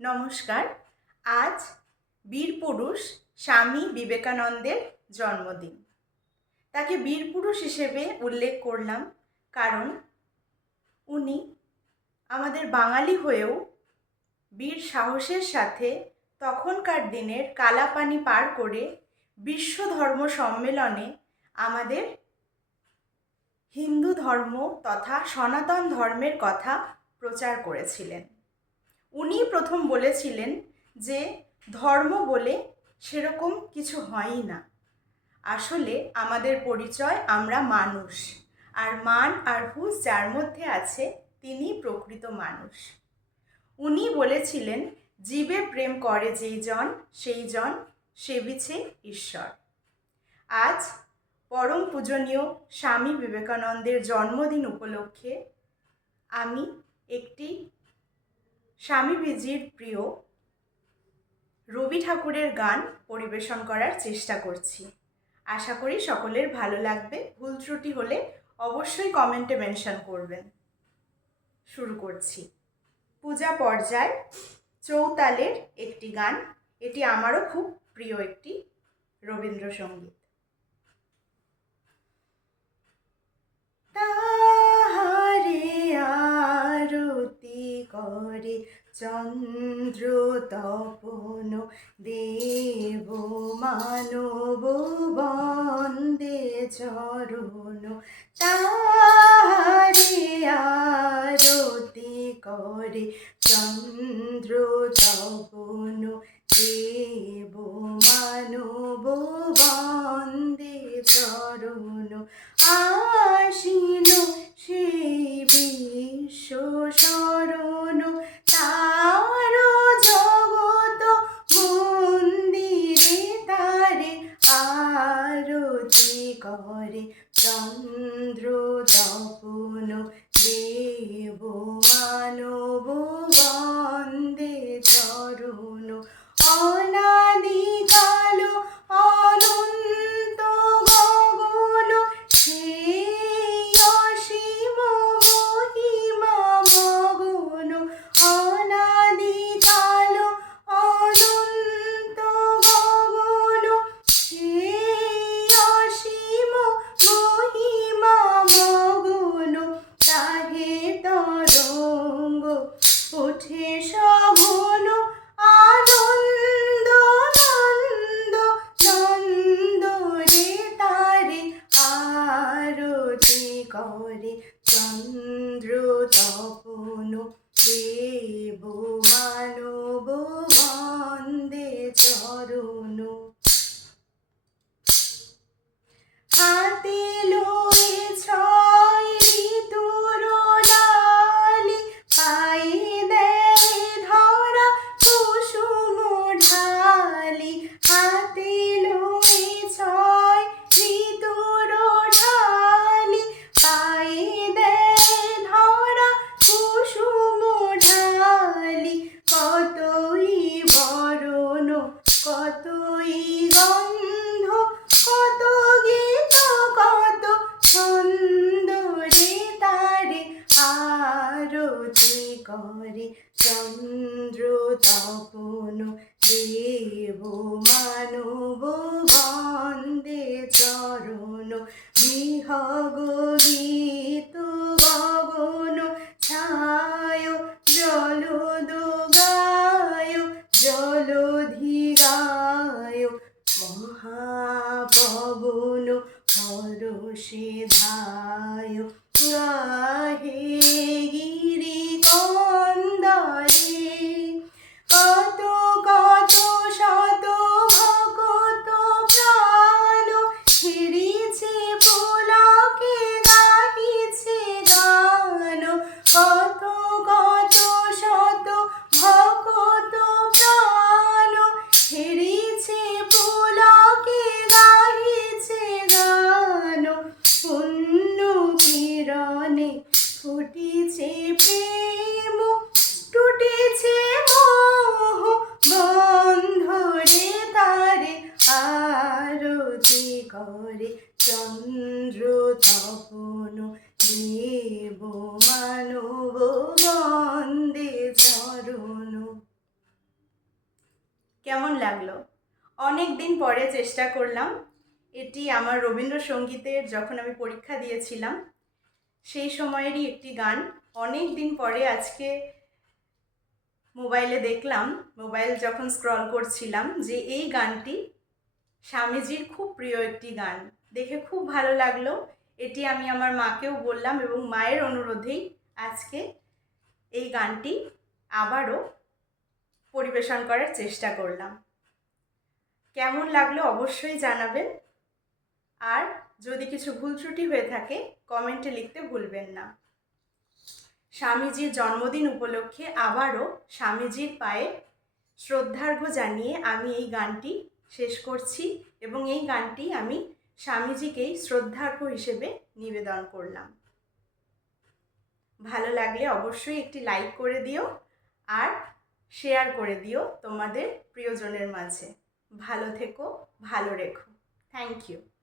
নমস্কার। আজ বীরপুরুষ স্বামী বিবেকানন্দের জন্মদিন। তাকে বীরপুরুষ হিসেবে উল্লেখ করলাম কারণ উনি আমাদের বাঙালি হয়েও বীর সাহসের সাথে তখনকার দিনের কালাপানি পার করে বিশ্ব ধর্ম সম্মেলনে আমাদের হিন্দু ধর্ম তথা সনাতন ধর্মের কথা প্রচার করেছিলেন। উনি প্রথম বলেছিলেন যে ধর্ম বলে সেরকম কিছু হয়ই না, আসলে আমাদের পরিচয় আমরা মানুষ, আর মান আর হুঁশ যার মধ্যে আছে তিনি প্রকৃত মানুষ। উনি বলেছিলেন জীবে প্রেম করে যেই জন সেই জন সেবিছে ঈশ্বর। আজ পরম পূজনীয় স্বামী বিবেকানন্দের জন্মদিন উপলক্ষে আমি একটি স্বামীজির প্রিয় রবি ঠাকুরের গান পরিবেশন করার চেষ্টা করছি। আশা করি সকলের ভালো লাগবে। ভুল ত্রুটি হলে অবশ্যই কমেন্টে মেনশন করবেন। শুরু করছি। পূজা পর্যায় চৌতালের একটি গান, এটি আমারও খুব প্রিয় একটি রবীন্দ্রসঙ্গীত। তাহারে আরতি করে চন্দ্র তপন দেব মানব বন্দে চরণ। তাহারে আরতি করে চন্দ্র তপন দেব মানব বন্দে চরণ। আশীন সেই বিশ্ব শরণ তার জগত মন্দিরে তারে আরতি করে চন্দ্র তপন দেব মানব বন্দে চরণ। অনাদি কালো অনন্ত গগন সেই অসীম মহিমা মগন। অনাদি কালো অনন্ত গগন সেই অসীম মহিমা মগন। তাহে তরঙ্গ ওঠে সঘন আনন্দ নন্দ নন্দ রে তারে আরতি করে চন্দ্র তপন দেব মানব বন্দে চরণ। হাতে লয়ে ছয় ঋতুর ডালি পায়ে দেয় ধরা কুসুম ঢালি। হাতে লয়ে ছয় ঋতুর ঢালি পায়ে দেয় ধরা কুসুম ঢালি। কতই বরণ কতই গন্ধ কত গীত কত ছন্দ রে তারে আরতি করে চন্দ্র তপন দেব মানব বন্দে চরণ। বিহগ গীত গগন ছায় জলদ গায় জলধি গায় মহাপবন হরষে ধায়। গাহে গিরি কন্দরে কত কত শত ভকত প্রাণ হেরিছে পুলকে গাহিছে গান। কত কত শত ভকত প্রাণ হেরিছে পুলকে গাহিছে গান। কেমন লাগলো? অনেক দিন পরে চেষ্টা করলাম। এটি আমার রবীন্দ্রসঙ্গীতের যখন আমি পরীক্ষা দিয়েছিলাম সেই সময়েরই একটি গান। অনেক দিন পরে আজকে মোবাইলে দেখলাম, মোবাইল যখন স্ক্রল করছিলাম, যে এই গানটি স্বামীজির খুব প্রিয় একটি গান। দেখে খুব ভালো লাগলো। এটি আমি আমার মাকেও বললাম এবং মায়ের অনুরোধেই আজকে এই গানটি আবারও পরিবেশন করার চেষ্টা করলাম। কেমন লাগলো অবশ্যই জানাবেন। আর যদি কিছু ভুল ত্রুটি হয়ে থাকে কমেন্টে লিখতে ভুলবেন না। স্বামীজির জন্মদিন উপলক্ষে আবারও স্বামীজির পায়ে শ্রদ্ধার্ঘ্য জানিয়ে আমি এই গানটি শেষ করছি এবং এই গানটি আমি স্বামীজিকেই শ্রদ্ধার্ঘ্য হিসেবে নিবেদন করলাম। ভালো লাগলে অবশ্যই একটি লাইক করে দিও আর শেয়ার করে দিও তোমাদের প্রিয়জনের মাঝে। ভালো থেকো, ভালো রেখো। Thank you.